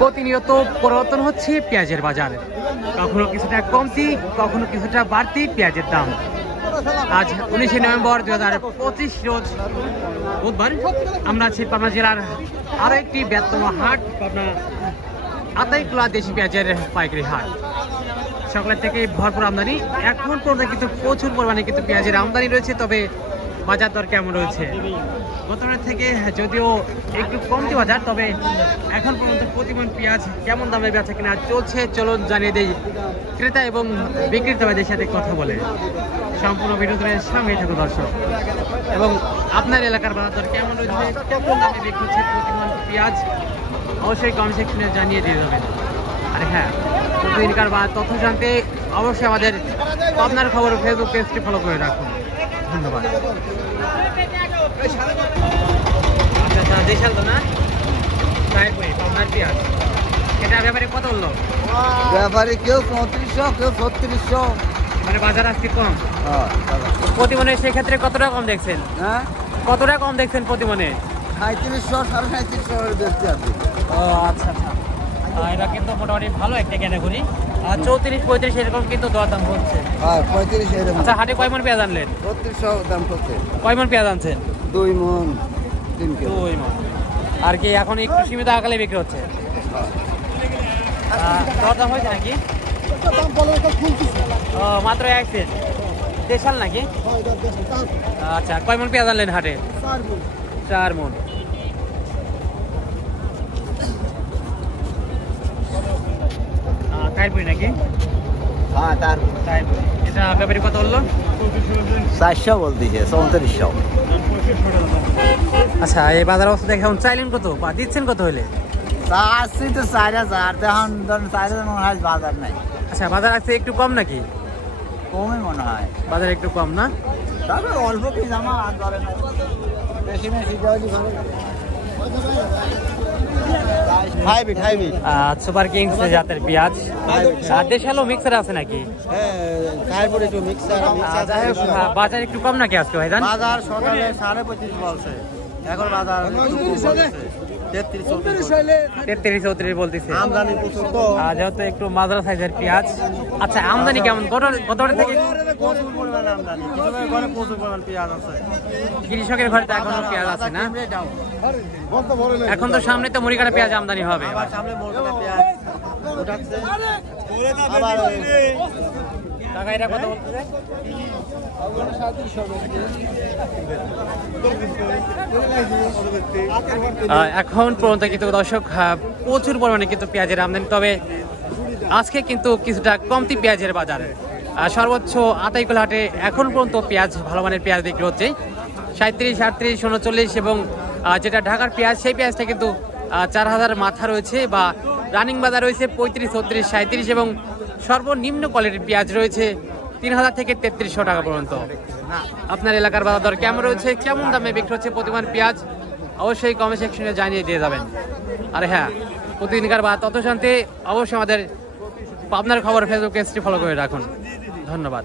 প্রতিনিয়ত পরিবর্তন হচ্ছে পেঁয়াজের বাজার, কখনো কিছুটা কমতি, কখনো কিছুটা বাড়তি পেঁয়াজের দাম। আজ 19 নভেম্বর 2025 রোজ বুধবার আমরা আছি পাবনা জেলার আরো একটি বৃহত্তম হাট, পাবনা আতাইকুলা দেশি পেঁয়াজের পাইকারি হাট। সকালের থেকে ভরপুর আমদানি, এখন পর্যন্ত কিন্তু প্রচুর পরিমাণে কিন্তু পেঁয়াজের আমদানি রয়েছে। তবে বাজার দর কেমন রয়েছে? গতবার থেকে যদিও একটু কমতি বাজার, তবে এখন পর্যন্ত প্রতিমন পেঁয়াজ কেমন দামে বেচা কিনা চলছে চলুন জানিয়ে দেই ক্রেতা এবং বিক্রেতাদের সাথে কথা বলে। সম্পূর্ণ ভিডিও ধরে সামনে থাকুন দর্শক, এবং আপনার এলাকার বাজার দর কেমন রয়েছে, কেমন দামে বিক্রি হচ্ছে প্রতিমন পেঁয়াজ অবশ্যই কমেন্ট সেকশনে জানিয়ে দিয়ে দেবেন। আর হ্যাঁ, প্রতিদিনকার বা তথ্য জানতে অবশ্যই আমাদের পাবনার খবর ফেসবুক পেজটি ফলো করে রাখুন। ধন্যবাদ। আচ্ছা, দেশাল তো না পাবনার পেঁয়াজ, এটা ব্যাপারে কত বললো? ব্যাপারে কেউ 3500, কেউ 3600, মানে বাজার আজকে কম প্রতিমনে। সেক্ষেত্রে কতটা কম দেখছেন? হ্যাঁ, কতটা কম দেখছেন প্রতিমনে? 3700, 3750 বেচতে আছে। ও আচ্ছা আচ্ছা, এটা কিন্তু মোটামুটি ভালো একটা ক্যাটাগরি। 34-35 এরকম কিন্তু দরদাম হচ্ছে। হ্যাঁ, 35 এরকম। আচ্ছা, হাটে কয় মন পেঁয়াজ আনলেন? 3600 দাম করছে। কয় মন পেঁয়াজ আনছেন? 2 মণ 3 কেজি। 2 মন। আর কি এখন একটু সীমিত আকারে বিক্রি হচ্ছে? দরদাম হয়েছে নাকি? ও, মাত্র 1 সেট দেশাল নাকি? আচ্ছা, কয় মন পেঁয়াজ আনলেন হাটে? 4 মন। তাইপুরি নাকি? হ্যাঁ, তার এটা ব্যাপারে কত বললো? 400 বলতেছে, 3400। আচ্ছা, এই বাজার অবস্থা দেখে এখন চাইলেন কত বা দিচ্ছেন কত হলে? চাচ্ছি তো 4000, এখন ধরেন 4000 মনে হয় বাজার নাই। আচ্ছা, বাজার আছে একটু কম নাকি? কমই মনে হয় বাজার একটু কম না? তবে অল্প কি জামা আর ধরেন বেশি বেশি যাওয়ালি ভালো। হাইব্রিড সুপার কিংস জাতের পেঁয়াজ। আর দেশালো মিক্সার আছে নাকি? তারপরে একটু মিক্সার যাই হোক, বাজার একটু কম নাকি আজকে ভাইজান? বাজার সকালে 35.5 বলছে, এখন বাজার 33-34 বলতেছে। আমদানি প্রচুর তো, যেহেতু একটু মাদ্রা সাইজের পেঁয়াজ। আচ্ছা, আমদানি কেমন গতবার থেকে? প্রচুর পরিমাণ আমদানি, কৃষকের ঘরে প্রচুর পরিমাণ পেঁয়াজ আছে। কৃষকের ঘরে তো এখনো পেঁয়াজ আছে না? এখন তো সামনে তো মুড়িকাটা পেঁয়াজ আমদানি হবে। আবার সামনে মোরগা পেঁয়াজ উঠাচ্ছে। আবার টাকা এটা কত বলতেছে? এখন পর্যন্ত কিন্তু দর্শক প্রচুর পরিমাণে কিন্তু পেঁয়াজের আমদানি, তবে আজকে কিন্তু কিছুটা কমতি পেঁয়াজের বাজারে। সর্বোচ্চ আতাইকুলা হাটে এখন পর্যন্ত পেঁয়াজ, ভালো মানের পেঁয়াজ বিক্রি হচ্ছে 37, 38, 39, এবং যেটা ঢাকার পেঁয়াজ সেই পেঁয়াজটা কিন্তু 4000 মাথা রয়েছে, বা রানিং বাজার রয়েছে 35, 36, 37, এবং সর্বনিম্ন কোয়ালিটির পেঁয়াজ রয়েছে 3000 থেকে 3300 টাকা পর্যন্ত। আপনার এলাকার বাজার দর কেমন রয়েছে, কেমন দামে বিক্রি হচ্ছে প্রতিমান পেঁয়াজ অবশ্যই কমেন্ট সেকশনে জানিয়ে দিয়ে যাবেন। আর হ্যাঁ, প্রতিদিনকার বা তথ্য জানতে অবশ্যই আমাদের পাবনার খবর ফেসবুক পেজটি ফলো করে রাখুন। ধন্যবাদ।